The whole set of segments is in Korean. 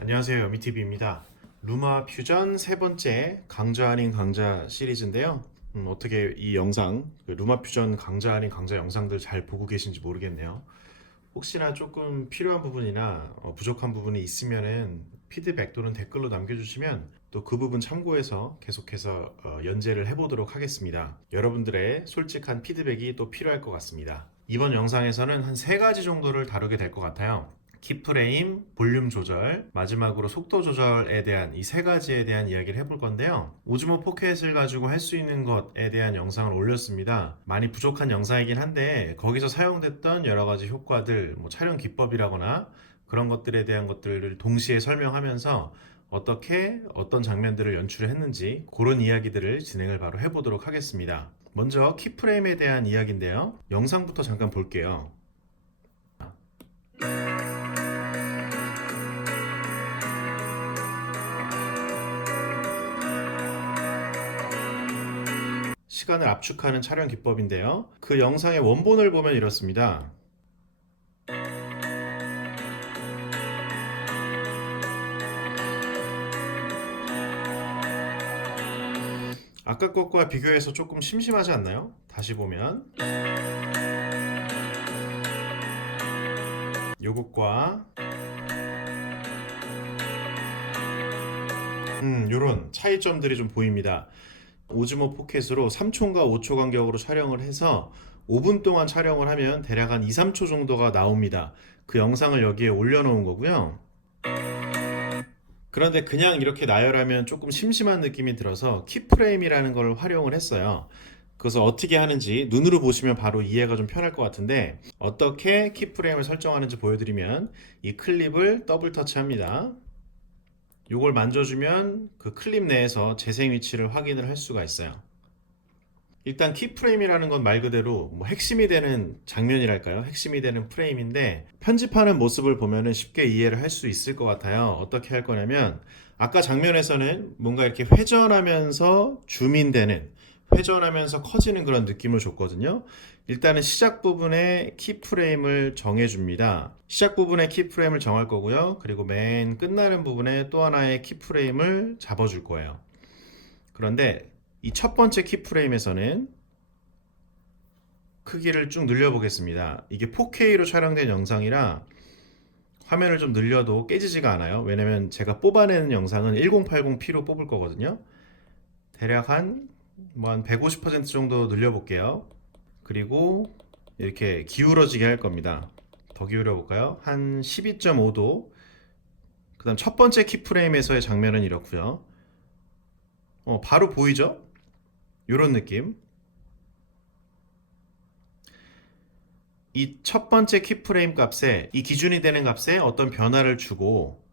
안녕하세요, 여미TV입니다. 루마 퓨전 세 번째 강좌 아닌 강좌 시리즈인데요. 어떻게 이 영상, 루마 퓨전 강좌 아닌 강좌 영상들 잘 보고 계신지 모르겠네요. 혹시나 조금 필요한 부분이나 부족한 부분이 있으면은 피드백 또는 댓글로 남겨주시면 또 그 부분 참고해서 계속해서 연재를 해보도록 하겠습니다. 여러분들의 솔직한 피드백이 또 필요할 것 같습니다. 이번 영상에서는 한 세 가지 정도를 다루게 될 것 같아요. 키프레임, 볼륨 조절, 마지막으로 속도 조절에 대한 이 세 가지에 대한 이야기를 해볼 건데요. 오즈모 포켓을 가지고 할 수 있는 것에 대한 영상을 올렸습니다. 많이 부족한 영상이긴 한데 거기서 사용됐던 여러 가지 효과들, 촬영 기법이라거나 그런 것들에 대한 것들을 동시에 설명하면서 어떻게 어떤 장면들을 연출했는지 그런 이야기들을 진행을 바로 해보도록 하겠습니다. 먼저 키프레임에 대한 이야기인데요. 영상부터 잠깐 볼게요. 시간을 압축하는 촬영 기법인데요. 그 영상의 원본을 보면 이렇습니다. 아까 것과 비교해서 조금 심심하지 않나요? 다시 보면 요것과 요런 차이점들이 좀 보입니다. 오즈모 포켓으로 3초인가 5초 간격으로 촬영을 해서 5분 동안 촬영을 하면 대략 한 2, 3초 정도가 나옵니다. 그 영상을 여기에 올려놓은 거고요. 그런데 그냥 이렇게 나열하면 조금 심심한 느낌이 들어서 키프레임이라는 걸 활용을 했어요. 그래서 어떻게 하는지 눈으로 보시면 바로 이해가 좀 편할 것 같은데, 어떻게 키프레임을 설정하는지 보여드리면 이 클립을 더블 터치합니다. 이걸 만져주면 그 클립 내에서 재생 위치를 확인을 할 수가 있어요. 일단 키프레임이라는 건 말 그대로 핵심이 되는 장면이랄까요? 핵심이 되는 프레임인데, 편집하는 모습을 보면은 쉽게 이해를 할 수 있을 것 같아요. 어떻게 할 거냐면, 아까 장면에서는 뭔가 이렇게 회전하면서 줌인되는, 회전하면서 커지는 그런 느낌을 줬거든요. 일단은 시작 부분에 키프레임을 정해줍니다. 시작 부분에 키프레임을 정할 거고요. 그리고 맨 끝나는 부분에 또 하나의 키프레임을 잡아줄 거예요. 그런데 이 첫 번째 키프레임에서는 크기를 쭉 늘려보겠습니다. 이게 4K로 촬영된 영상이라 화면을 좀 늘려도 깨지지가 않아요. 왜냐면 제가 뽑아내는 영상은 1080p로 뽑을 거거든요. 대략 한 150% 정도 늘려볼게요. 그리고 이렇게 기울어지게 할 겁니다. 더 기울여 볼까요? 한 12.5도. 그 다음 첫 번째 키프레임에서의 장면은 이렇고요. 바로 보이죠? 이런 느낌. 이 첫 번째 키프레임 값에, 이 기준이 되는 값에 어떤 변화를 주고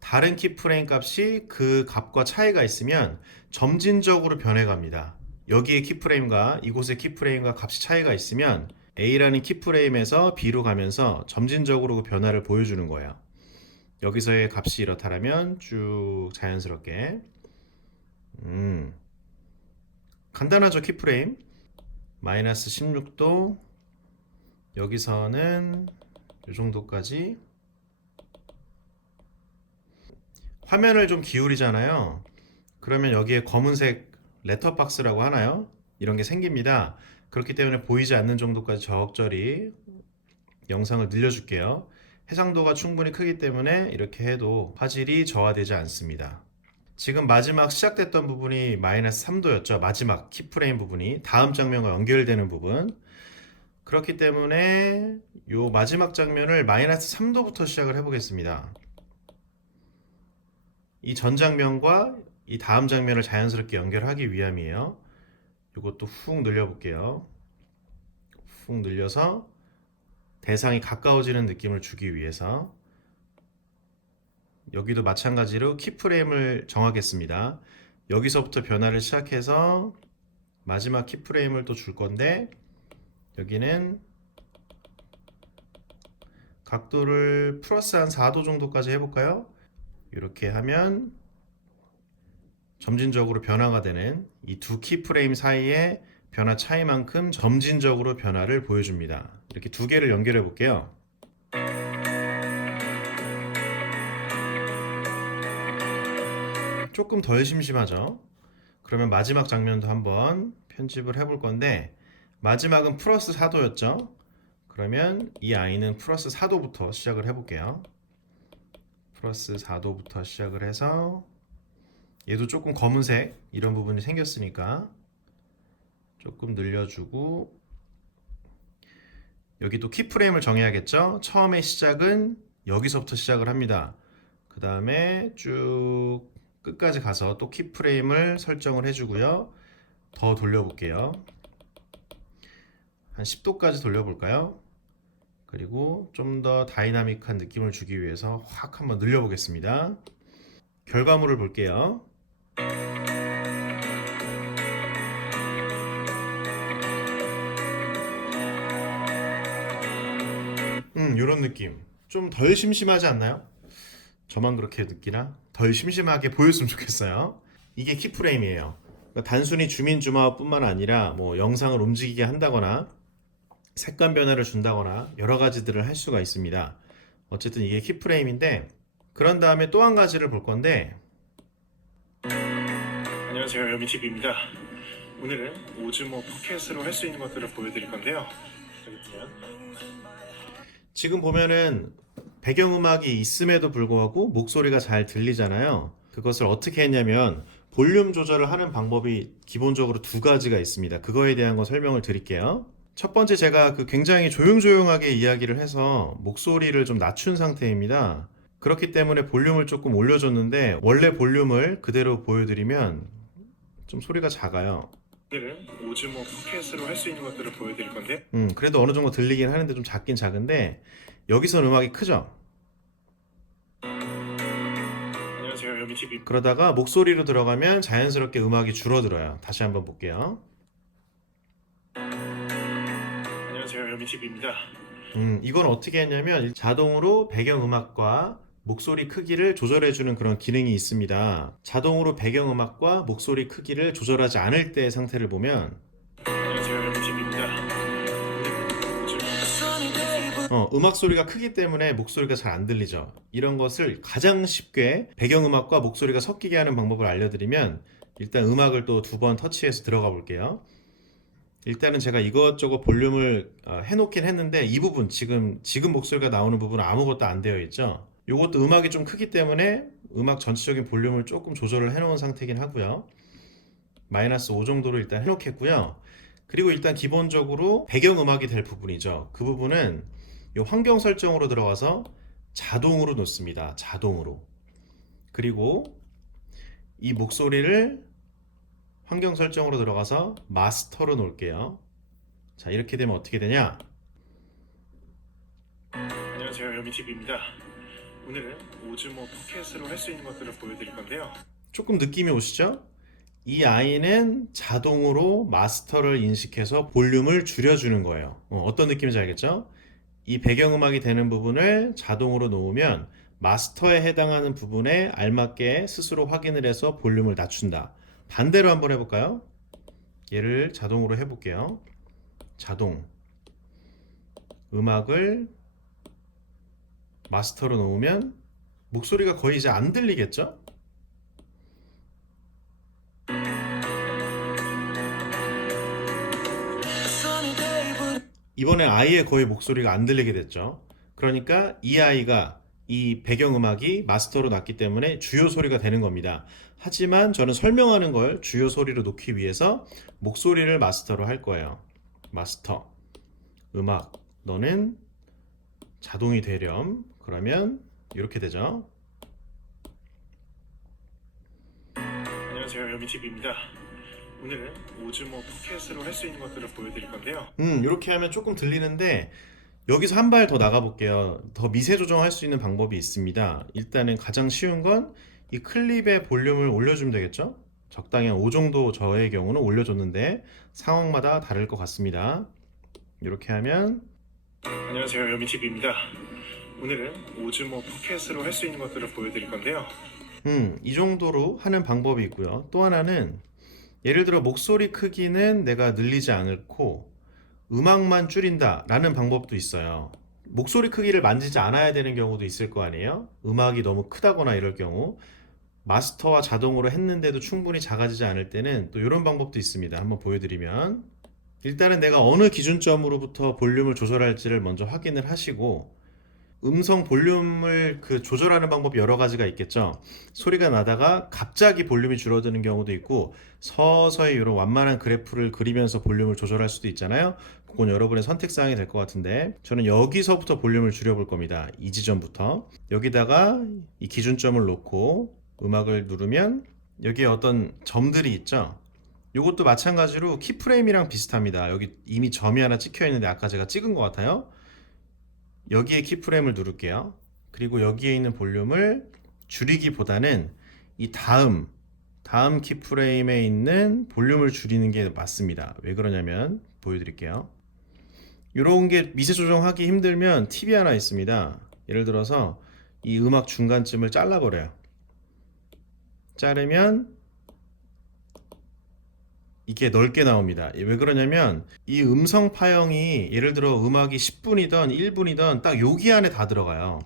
다른 키프레임 값이 그 값과 차이가 있으면 점진적으로 변해갑니다. 여기에 키프레임과 이곳의 키프레임과 값이 차이가 있으면 A라는 키프레임에서 B로 가면서 점진적으로 그 변화를 보여주는 거예요. 여기서의 값이 이렇다면 쭉 자연스럽게 간단하죠. 키프레임 마이너스 16도, 여기서는 이 정도까지. 화면을 좀 기울이잖아요. 그러면 여기에 검은색 레터박스라고 하나요? 이런 게 생깁니다. 그렇기 때문에 보이지 않는 정도까지 적절히 영상을 늘려줄게요. 해상도가 충분히 크기 때문에 이렇게 해도 화질이 저하되지 않습니다. 지금 마지막 시작됐던 부분이 마이너스 3도였죠. 마지막 키프레임 부분이 다음 장면과 연결되는 부분. 그렇기 때문에 이 마지막 장면을 마이너스 3도부터 시작을 해보겠습니다. 이 전 장면과 이 다음 장면을 자연스럽게 연결하기 위함이에요. 이것도 훅 늘려볼게요. 훅 늘려서 대상이 가까워지는 느낌을 주기 위해서. 여기도 마찬가지로 키프레임을 정하겠습니다. 여기서부터 변화를 시작해서 마지막 키프레임을 또 줄 건데, 여기는 각도를 플러스 한 4도 정도까지 해볼까요? 이렇게 하면 점진적으로 변화가 되는 이 두 키프레임 사이의 변화 차이만큼 점진적으로 변화를 보여줍니다. 이렇게 두 개를 연결해 볼게요. 조금 덜 심심하죠? 그러면 마지막 장면도 한번 편집을 해볼 건데, 마지막은 플러스 4도였죠? 그러면 이 아이는 플러스 4도부터 시작을 해볼게요. 플러스 4도부터 시작을 해서 얘도 조금 검은색 이런 부분이 생겼으니까 조금 늘려주고, 여기도 키프레임을 정해야겠죠? 처음에 시작은 여기서부터 시작을 합니다. 그 다음에 쭉 끝까지 가서 또 키프레임을 설정을 해주고요. 더 돌려볼게요. 한 10도까지 돌려볼까요? 그리고 좀 더 다이나믹한 느낌을 주기 위해서 확 한번 늘려보겠습니다. 결과물을 볼게요. 이런 느낌. 좀 덜 심심하지 않나요? 저만 그렇게 느끼나? 덜 심심하게 보였으면 좋겠어요. 이게 키프레임이에요. 그러니까 단순히 주민 주마뿐만 아니라 뭐 영상을 움직이게 한다거나 색감 변화를 준다거나 여러 가지들을 할 수가 있습니다. 어쨌든 이게 키프레임인데, 그런 다음에 또 한 가지를 볼 건데, 안녕하세요, 여미TV입니다. 오늘은 오즈모 포켓으로 할 수 있는 것들을 보여드릴 건데요. 여기 보면 지금 보면은 배경음악이 있음에도 불구하고 목소리가 잘 들리잖아요. 그것을 어떻게 했냐면 볼륨 조절을 하는 방법이 기본적으로 두 가지가 있습니다. 그거에 대한 거 설명을 드릴게요. 첫 번째, 제가 굉장히 조용조용하게 이야기를 해서 목소리를 좀 낮춘 상태입니다. 그렇기 때문에 볼륨을 조금 올려줬는데, 원래 볼륨을 그대로 보여드리면 좀 소리가 작아요. 오늘은 오즈모 포켓으로 할 수 있는 것들을 보여드릴 건데, 그래도 어느 정도 들리긴 하는데 좀 작긴 작은데, 여기선 음악이 크죠? 안녕하세요, 여미TV. 그러다가 목소리로 들어가면 자연스럽게 음악이 줄어들어요. 다시 한번 볼게요. 안녕하세요, 여미TV입니다. 이건 어떻게 했냐면 자동으로 배경음악과 목소리 크기를 조절해주는 그런 기능이 있습니다. 자동으로 배경음악과 목소리 크기를 조절하지 않을 때의 상태를 보면, 안녕하세요, 여미TV입니다. 음악 소리가 크기 때문에 목소리가 잘 안 들리죠. 이런 것을 가장 쉽게 배경음악과 목소리가 섞이게 하는 방법을 알려드리면, 일단 음악을 또 두 번 터치해서 들어가 볼게요. 일단은 제가 이것저것 볼륨을 해놓긴 했는데, 이 부분 지금 목소리가 나오는 부분은 아무것도 안 되어 있죠. 이것도 음악이 좀 크기 때문에 음악 전체적인 볼륨을 조금 조절을 해놓은 상태긴 하고요. 마이너스 5 정도로 일단 해놓겠고요. 그리고 일단 기본적으로 배경음악이 될 부분이죠. 그 부분은 이 환경 설정으로 들어가서 자동으로 놓습니다. 자동으로. 그리고 이 목소리를 환경 설정으로 들어가서 마스터로 놓을게요. 자, 이렇게 되면 어떻게 되냐? 안녕하세요, 여미TV입니다. 오늘은 오즈모 포켓으로 할 수 있는 것들을 보여드릴 건데요. 조금 느낌이 오시죠? 이 아이는 자동으로 마스터를 인식해서 볼륨을 줄여주는 거예요. 어떤 느낌인지 알겠죠? 이 배경음악이 되는 부분을 자동으로 놓으면 마스터에 해당하는 부분에 알맞게 스스로 확인을 해서 볼륨을 낮춘다. 반대로 한번 해볼까요? 얘를 자동으로 해볼게요. 자동. 음악을 마스터로 놓으면 목소리가 거의 이제 안 들리겠죠? 이번에 아이의 거의 목소리가 안 들리게 됐죠. 그러니까 이 아이가 이 배경음악이 마스터로 났기 때문에 주요 소리가 되는 겁니다. 하지만 저는 설명하는 걸 주요 소리로 놓기 위해서 목소리를 마스터로 할 거예요. 마스터. 음악. 너는 자동이 되렴. 그러면 이렇게 되죠. 안녕하세요, 여미TV입니다. 오늘은 오즈모 포켓으로 할 수 있는 것들을 보여드릴 건데요. 이렇게 하면 조금 들리는데, 여기서 한 발 더 나가볼게요. 더 미세 조정할 수 있는 방법이 있습니다. 일단은 가장 쉬운 건 이 클립의 볼륨을 올려주면 되겠죠? 적당히 한 5 정도 저의 경우는 올려줬는데 상황마다 다를 것 같습니다. 이렇게 하면, 안녕하세요, 여미TV입니다. 오늘은 오즈모 포켓으로 할 수 있는 것들을 보여드릴 건데요. 이 정도로 하는 방법이 있고요. 또 하나는, 예를 들어 목소리 크기는 내가 늘리지 않고 음악만 줄인다 라는 방법도 있어요. 목소리 크기를 만지지 않아야 되는 경우도 있을 거 아니에요? 음악이 너무 크다거나 이럴 경우. 마스터와 자동으로 했는데도 충분히 작아지지 않을 때는 또 이런 방법도 있습니다. 한번 보여드리면, 일단은 내가 어느 기준점으로부터 볼륨을 조절할지를 먼저 확인을 하시고, 음성 볼륨을 조절하는 방법이 여러 가지가 있겠죠. 소리가 나다가 갑자기 볼륨이 줄어드는 경우도 있고, 서서히 이런 완만한 그래프를 그리면서 볼륨을 조절할 수도 있잖아요. 그건 여러분의 선택사항이 될 것 같은데, 저는 여기서부터 볼륨을 줄여볼 겁니다. 이 지점부터. 여기다가 이 기준점을 놓고 음악을 누르면 여기에 어떤 점들이 있죠. 이것도 마찬가지로 키프레임이랑 비슷합니다. 여기 이미 점이 하나 찍혀 있는데 아까 제가 찍은 것 같아요. 여기에 키프레임을 누를게요. 그리고 여기에 있는 볼륨을 줄이기보다는 이 다음 키프레임에 있는 볼륨을 줄이는 게 맞습니다. 왜 그러냐면 보여드릴게요. 이런 게 미세 조정하기 힘들면 팁이 하나 있습니다. 예를 들어서 이 음악 중간쯤을 잘라버려요. 자르면 이게 넓게 나옵니다. 왜 그러냐면 이 음성 파형이 예를 들어 음악이 10분이던 1분이던 딱 여기 안에 다 들어가요.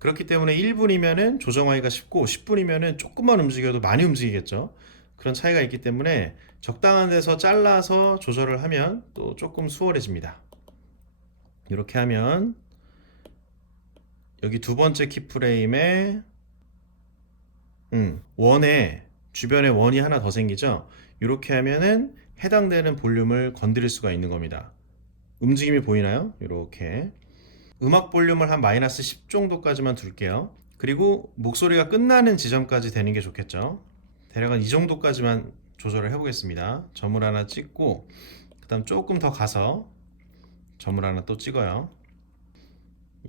그렇기 때문에 1분이면은 조정하기가 쉽고 10분이면은 조금만 움직여도 많이 움직이겠죠. 그런 차이가 있기 때문에 적당한 데서 잘라서 조절을 하면 또 조금 수월해집니다. 이렇게 하면 여기 두 번째 키프레임에 원에 주변에 원이 하나 더 생기죠. 이렇게 하면은 해당되는 볼륨을 건드릴 수가 있는 겁니다. 움직임이 보이나요? 이렇게 음악 볼륨을 한 마이너스 10 정도까지만 둘게요. 그리고 목소리가 끝나는 지점까지 되는 게 좋겠죠. 대략 이 정도까지만 조절을 해보겠습니다. 점을 하나 찍고 그 다음 조금 더 가서 점을 하나 또 찍어요.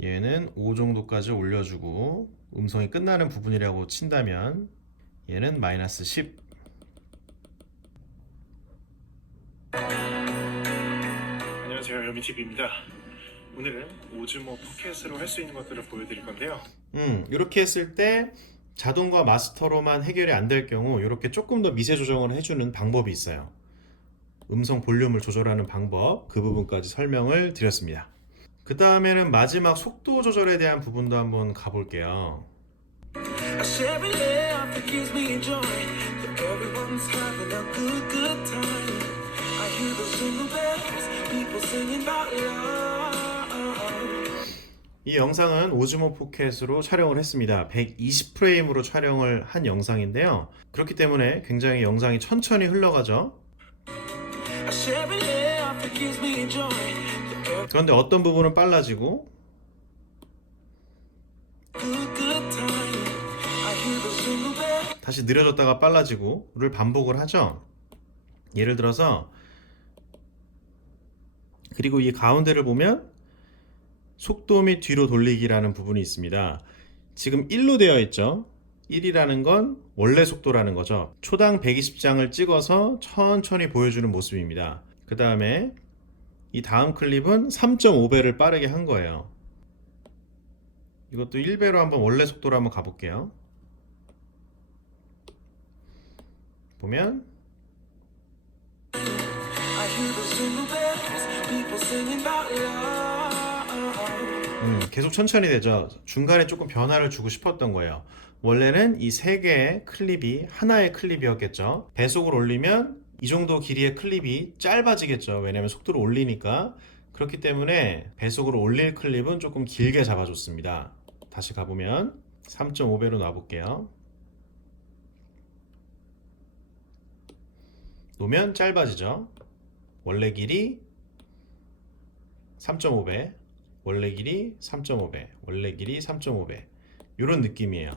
얘는 5 정도까지 올려주고 음성이 끝나는 부분이라고 친다면 얘는 마이너스 10. 안녕하세요, 여미TV입니다. 오늘은 오즈모 포켓으로 할 수 있는 것들을 보여드릴 건데요. 이렇게 했을 때 자동과 마스터로만 해결이 안 될 경우 이렇게 조금 더 미세 조정을 해주는 방법이 있어요. 음성 볼륨을 조절하는 방법, 그 부분까지 설명을 드렸습니다. 그 다음에는 마지막 속도 조절에 대한 부분도 한번 가볼게요. 이 영상은 오즈모 포켓으로 촬영을 했습니다. 120프레임으로 촬영을 한 영상인데요. 그렇기 때문에 굉장히 영상이 천천히 흘러가죠. 그런데 어떤 부분은 빨라지고 다시 느려졌다가 빨라지고를 반복을 하죠. 예를 들어서 그리고 이 가운데를 보면 속도 및 뒤로 돌리기라는 부분이 있습니다. 지금 1로 되어 있죠. 1이라는 건 원래 속도라는 거죠. 초당 120장을 찍어서 천천히 보여주는 모습입니다. 그 다음에 이 다음 클립은 3.5배를 빠르게 한 거예요. 이것도 1배로 한번 원래 속도로 한번 가볼게요. 보면 계속 천천히 되죠. 중간에 조금 변화를 주고 싶었던 거예요. 원래는 이 세 개의 클립이 하나의 클립이었겠죠. 배속을 올리면 이 정도 길이의 클립이 짧아지겠죠. 왜냐면 속도를 올리니까. 그렇기 때문에 배속을 올릴 클립은 조금 길게 잡아줬습니다. 다시 가보면 3.5배로 놔볼게요. 놓으면 짧아지죠. 원래 길이 3.5배, 원래 길이 3.5배, 원래 길이 3.5배, 이런 느낌이에요.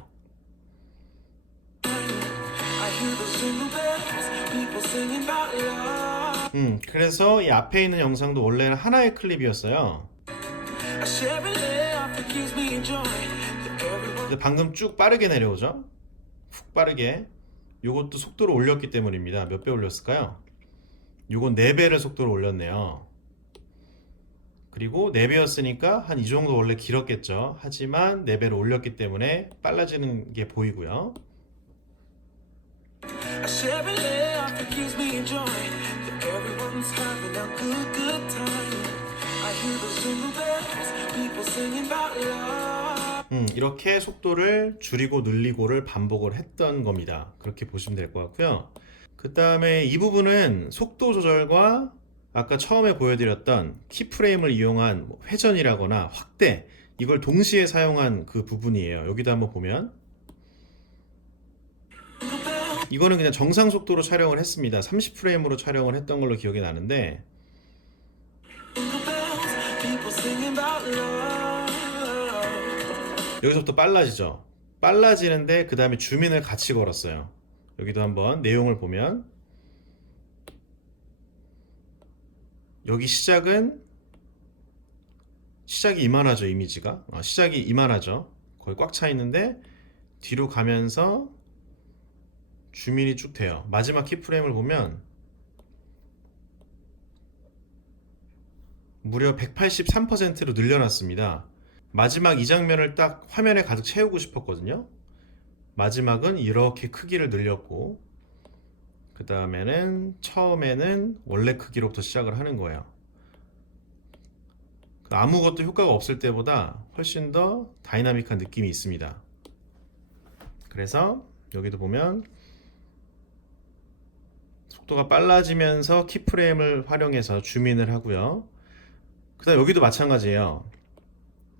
그래서 이 앞에 있는 영상도 원래는 하나의 클립이었어요. 근데 방금 쭉 빠르게 내려오죠? 훅 빠르게. 요것도 속도를 올렸기 때문입니다. 몇 배 올렸을까요? 요건 4배를 속도를 올렸네요. 그리고 4배였으니까 한 이 정도 원래 길었겠죠. 하지만 4배를 올렸기 때문에 빨라지는 게 보이고요. 이렇게 속도를 줄이고 늘리고를 반복을 했던 겁니다. 그렇게 보시면 될 것 같고요. 그 다음에 이 부분은 속도 조절과 아까 처음에 보여드렸던 키프레임을 이용한 회전이라거나 확대, 이걸 동시에 사용한 그 부분이에요. 여기도 한번 보면 이거는 그냥 정상 속도로 촬영을 했습니다. 30프레임으로 촬영을 했던 걸로 기억이 나는데 여기서부터 빨라지죠. 빨라지는데 그 다음에 줌인을 같이 걸었어요. 여기도 한번 내용을 보면 여기 시작이 이만하죠. 이미지가 시작이 이만하죠. 거의 꽉 차 있는데 뒤로 가면서 줌인이 쭉 돼요. 마지막 키프레임을 보면 무려 183%로 늘려놨습니다. 마지막 이 장면을 딱 화면에 가득 채우고 싶었거든요. 마지막은 이렇게 크기를 늘렸고 그 다음에는 처음에는 원래 크기로부터 시작을 하는 거예요. 아무것도 효과가 없을 때보다 훨씬 더 다이나믹한 느낌이 있습니다. 그래서 여기도 보면 속도가 빨라지면서 키프레임을 활용해서 줌인을 하고요. 그 다음 여기도 마찬가지예요.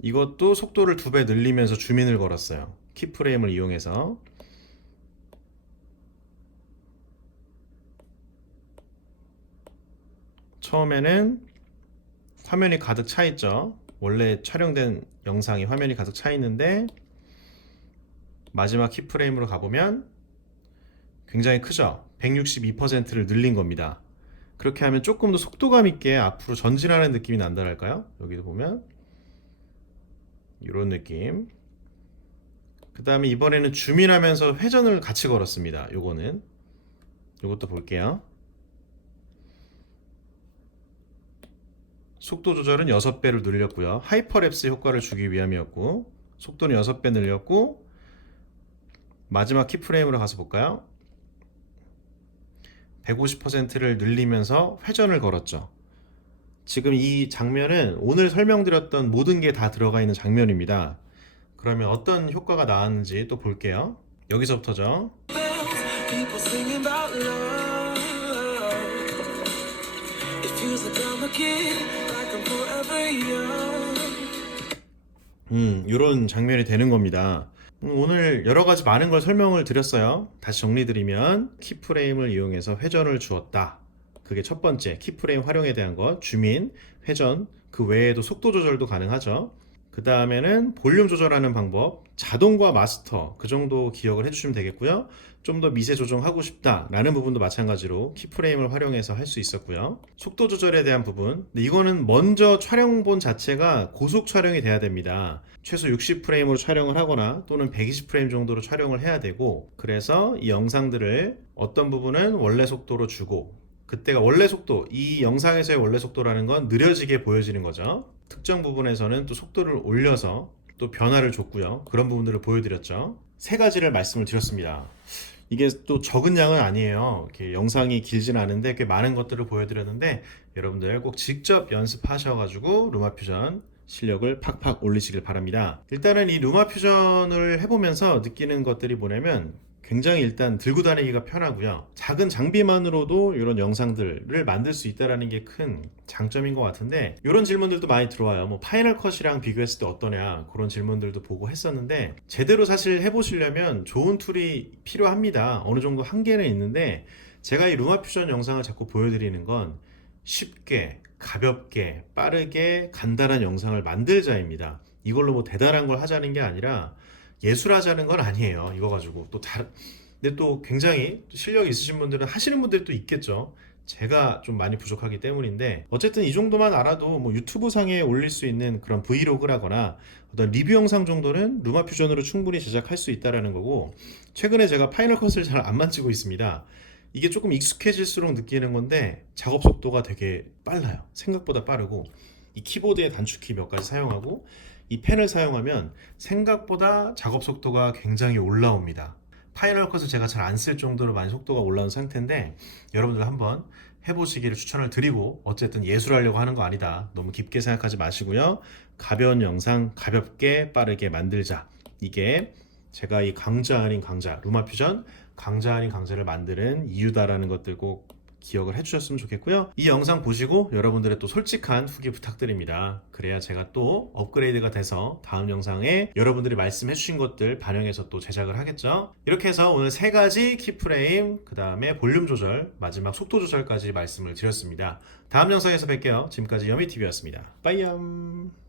이것도 속도를 2배 늘리면서 줌인을 걸었어요. 키프레임을 이용해서. 처음에는 화면이 가득 차 있죠. 원래 촬영된 영상이 화면이 가득 차 있는데 마지막 키프레임으로 가보면 굉장히 크죠. 162%를 늘린 겁니다. 그렇게 하면 조금 더 속도감 있게 앞으로 전진하는 느낌이 난다랄까요? 여기도 보면 이런 느낌. 그 다음에 이번에는 줌인하면서 회전을 같이 걸었습니다. 요것도 볼게요. 속도 조절은 6배를 늘렸고요. 하이퍼랩스 효과를 주기 위함이었고 속도는 6배 늘렸고 마지막 키프레임으로 가서 볼까요? 150%를 늘리면서 회전을 걸었죠. 지금 이 장면은 오늘 설명드렸던 모든 게 다 들어가 있는 장면입니다. 그러면 어떤 효과가 나왔는지 또 볼게요. 여기서부터죠. 이런 장면이 되는 겁니다. 오늘 여러 가지 많은 걸 설명을 드렸어요. 다시 정리드리면 키프레임을 이용해서 회전을 주었다. 그게 첫 번째 키프레임 활용에 대한 것, 줌인, 회전, 그 외에도 속도 조절도 가능하죠. 그 다음에는 볼륨 조절하는 방법, 자동과 마스터 그 정도 기억을 해주시면 되겠고요. 좀 더 미세 조정하고 싶다 라는 부분도 마찬가지로 키프레임을 활용해서 할 수 있었고요. 속도 조절에 대한 부분, 근데 이거는 먼저 촬영본 자체가 고속 촬영이 돼야 됩니다. 최소 60프레임으로 촬영을 하거나 또는 120프레임 정도로 촬영을 해야 되고, 그래서 이 영상들을 어떤 부분은 원래 속도로 주고, 그때가 원래 속도, 이 영상에서의 원래 속도라는 건 느려지게 보여지는 거죠. 특정 부분에서는 또 속도를 올려서 또 변화를 줬고요. 그런 부분들을 보여드렸죠. 3가지를 말씀을 드렸습니다. 이게 또 적은 양은 아니에요. 이렇게 영상이 길진 않은데 꽤 많은 것들을 보여드렸는데 여러분들 꼭 직접 연습하셔가지고 루마퓨전 실력을 팍팍 올리시길 바랍니다. 일단은 이 루마퓨전을 해보면서 느끼는 것들이 뭐냐면 굉장히 일단 들고 다니기가 편하고요. 작은 장비만으로도 이런 영상들을 만들 수 있다는 게 큰 장점인 것 같은데, 이런 질문들도 많이 들어와요. 뭐 파이널 컷이랑 비교했을 때 어떠냐, 그런 질문들도 보고 했었는데, 제대로 사실 해보시려면 좋은 툴이 필요합니다. 어느 정도 한계는 있는데, 제가 이 루마퓨전 영상을 자꾸 보여드리는 건 쉽게, 가볍게, 빠르게, 간단한 영상을 만들자입니다. 이걸로 뭐 대단한 걸 하자는 게 아니라 예술하자는 건 아니에요. 이거 가지고 근데 또 굉장히 실력 있으신 분들은 하시는 분들도 있겠죠. 제가 좀 많이 부족하기 때문인데, 어쨌든 이 정도만 알아도 뭐 유튜브 상에 올릴 수 있는 그런 브이로그라거나 어떤 리뷰 영상 정도는 루마퓨전으로 충분히 제작할 수 있다라는 거고, 최근에 제가 파이널 컷을 잘 안 만지고 있습니다. 이게 조금 익숙해질수록 느끼는 건데 작업 속도가 되게 빨라요. 생각보다 빠르고, 이 키보드의 단축키 몇 가지 사용하고 이 펜을 사용하면 생각보다 작업 속도가 굉장히 올라옵니다. 파이널 컷을 제가 잘 안 쓸 정도로 많이 속도가 올라온 상태인데 여러분들 한번 해보시기를 추천을 드리고, 어쨌든 예술하려고 하는 거 아니다, 너무 깊게 생각하지 마시고요. 가벼운 영상 가볍게 빠르게 만들자. 이게 제가 이 강자 아닌 강자, 루마 퓨전 강자 아닌 강자를 만드는 이유다라는 것들 꼭 기억을 해주셨으면 좋겠고요. 이 영상 보시고 여러분들의 또 솔직한 후기 부탁드립니다. 그래야 제가 또 업그레이드가 돼서 다음 영상에 여러분들이 말씀해 주신 것들 반영해서 또 제작을 하겠죠. 이렇게 해서 오늘 3가지 키프레임, 그 다음에 볼륨 조절, 마지막 속도 조절까지 말씀을 드렸습니다. 다음 영상에서 뵐게요. 지금까지 여미TV였습니다. 빠이염.